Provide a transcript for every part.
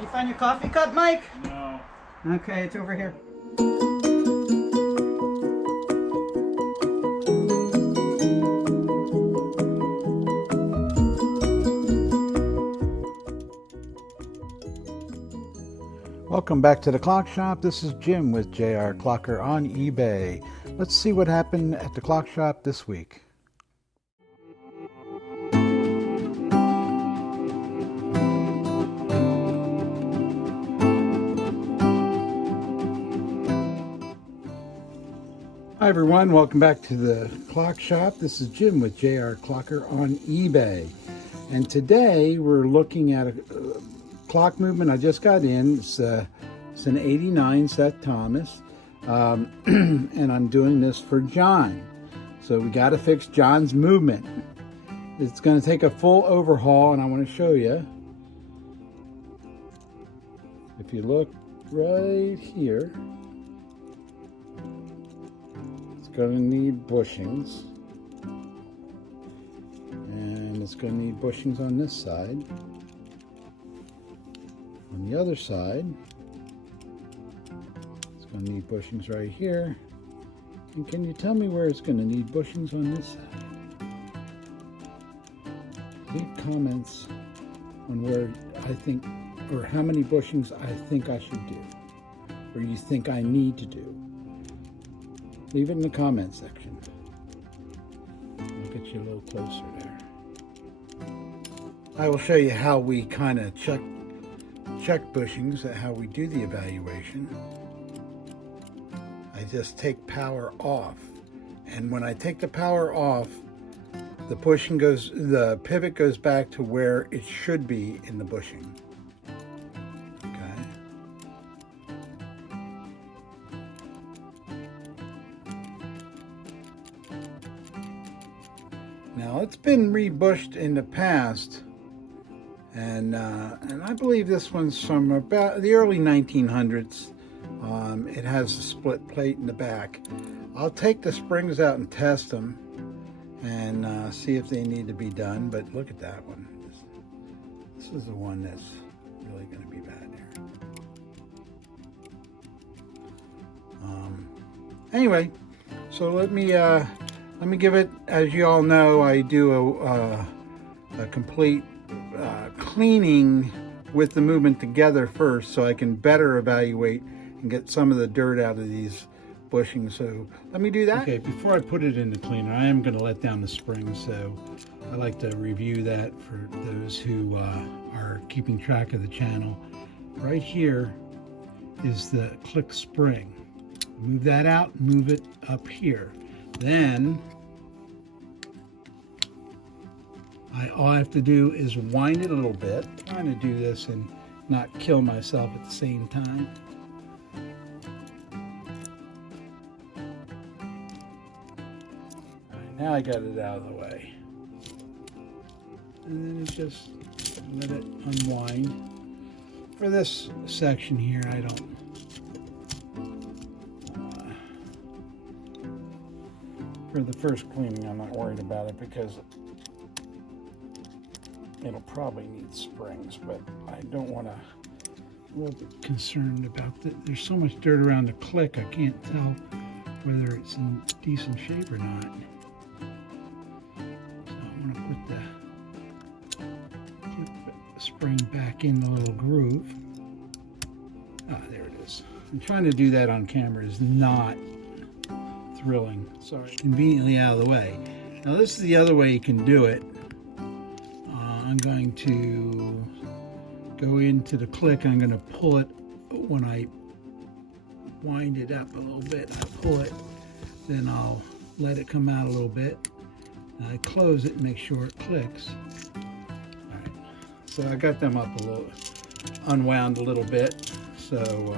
You find your coffee cup, Mike? No. Okay, it's over here. Welcome back to the Clock Shop. This is Jim with JR Clocker on eBay. Let's see what happened at the Clock Shop this week. Hi everyone, welcome back to the Clock Shop. This is Jim with JR Clocker on eBay. And today we're looking at a clock movement I just got in. It's an 89 Seth Thomas. And I'm doing this for John. So we got to fix John's movement. It's going to take a full overhaul, and I want to show you. If you look right here, it's going to need bushings. And it's going to need bushings on this side. On the other side, it's going to need bushings right here. And can you tell me where it's going to need bushings on this side? Leave comments on where I think, or how many bushings I think I should do, or you think I need to do. Leave it in the comment section. I'll get you a little closer there. I will show you how we kind of check bushings, how we do the evaluation. I just take power off, and when I take the power off, the pivot goes back to where it should be in the bushing. Okay. Now it's been rebushed in the past. And I believe this one's from about the early 1900s. It has a split plate in the back. I'll take the springs out and test them and see if they need to be done. But look at that one. This is the one that's really going to be bad here. Anyway, so let me give it. As you all know, I do a complete cleaning with the movement together first, so I can better evaluate and get some of the dirt out of these bushings. So let me do that. Okay, before I put it in the cleaner, I am going to let down the springs, so I like to review that for those who are keeping track of the channel. Right here is the click spring. Move that out, move it up here. Then all I have to do is wind it a little bit. I'm trying to do this and not kill myself at the same time. All right, now I got it out of the way. And then just let it unwind. For this section here, I don't. For the first cleaning, I'm not worried about it because it'll probably need springs, but I don't want to. I'm a little bit concerned about that. There's so much dirt around the click, I can't tell whether it's in decent shape or not. So I want to put the spring back in the little groove. Ah, there it is. I'm trying to do that on camera is not thrilling. Sorry. Conveniently out of the way. Now this is the other way you can do it. I'm going to go into the click. I'm going to pull it when I wind it up a little bit. I pull it, then I'll let it come out a little bit. And I close it and make sure it clicks. All right. So I got them up a little, unwound a little bit, so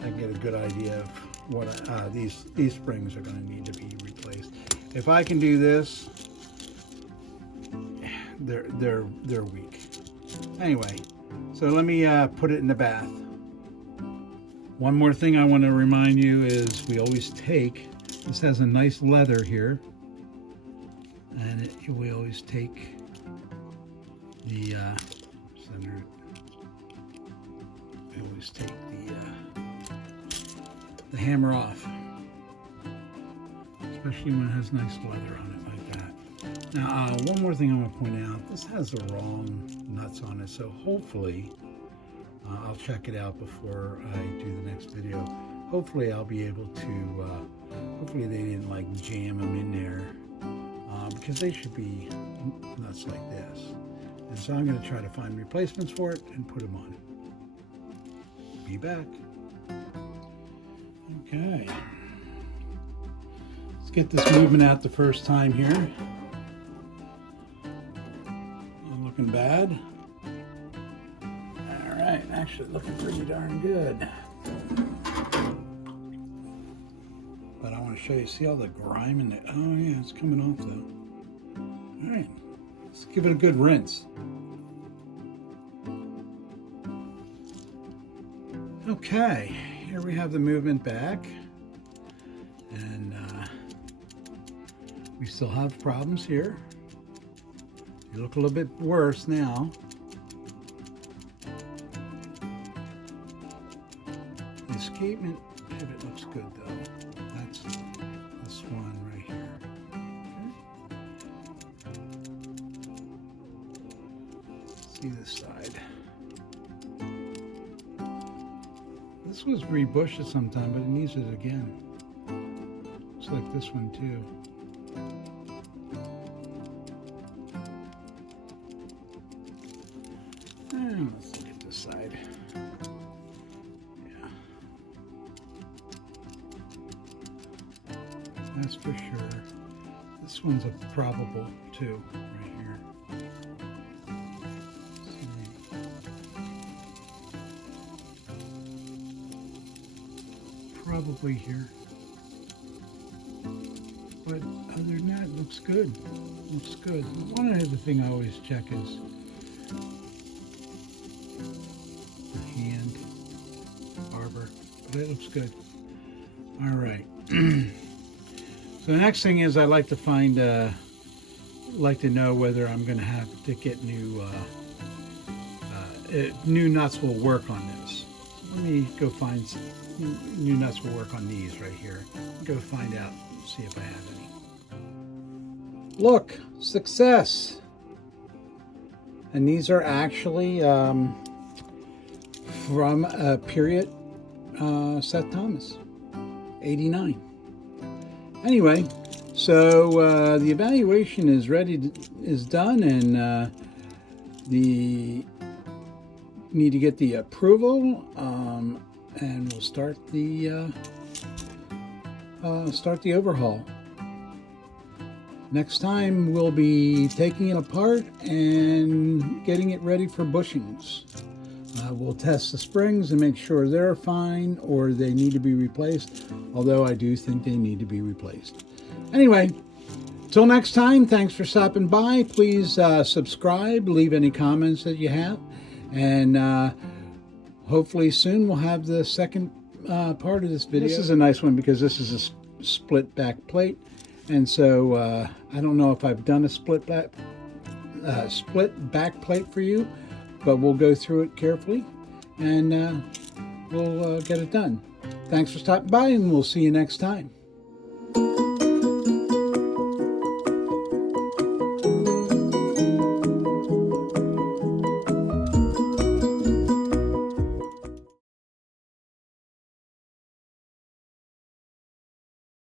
I can get a good idea of what these springs are going to need to be replaced. If I can do this, they're weak. Anyway, so let me put it in the bath. One more thing I want to remind you is we always take, this has a nice leather here, and we always take the center. things take the hammer off, especially when it has nice leather on it like that. Now, one more thing I'm going to point out, this has the wrong nuts on it, so hopefully, I'll check it out before I do the next video. Hopefully I'll be able to, hopefully they didn't like jam them in there, because they should be nuts like this. And so I'm going to try to find replacements for it and put them on. Be back. Okay. Let's get this movement out the first time here. Not looking bad. All right, actually looking pretty darn good. But I want to show you, see all the grime in it? Oh yeah, it's coming off though. All right, let's give it a good rinse. Okay, here we have the movement back, and we still have problems here. They look a little bit worse now. The escapement pivot looks good though. That's this one right here. Okay. See this side. This was rebushed at some time, but it needs it again. Looks like this one too. And let's look at this side. Yeah. That's for sure. This one's a probable too, right here. Probably here, but other than that, it looks good. Looks good. One other thing I always check is the hand barber, but it looks good. All right. So the next thing is I like to find, like to know whether I'm going to have to get new nuts will work on this. So let me go find some. New nuts will work on these right here. I'll go find out and see if I have any. Look, success! And these are actually from a period Seth Thomas, 89. Anyway, so the evaluation is is done, and the need to get the approval. And we'll start the overhaul. Next time we'll be taking it apart and getting it ready for bushings. We'll test the springs and make sure they're fine or they need to be replaced, although I do think they need to be replaced. Anyway, till next time, thanks for stopping by. Please subscribe, leave any comments that you have, and hopefully soon we'll have the second part of this video. This is a nice one because this is a split back plate, and so I don't know if I've done a split back plate for you, but we'll go through it carefully and we'll get it done. Thanks for stopping by, and we'll see you next time.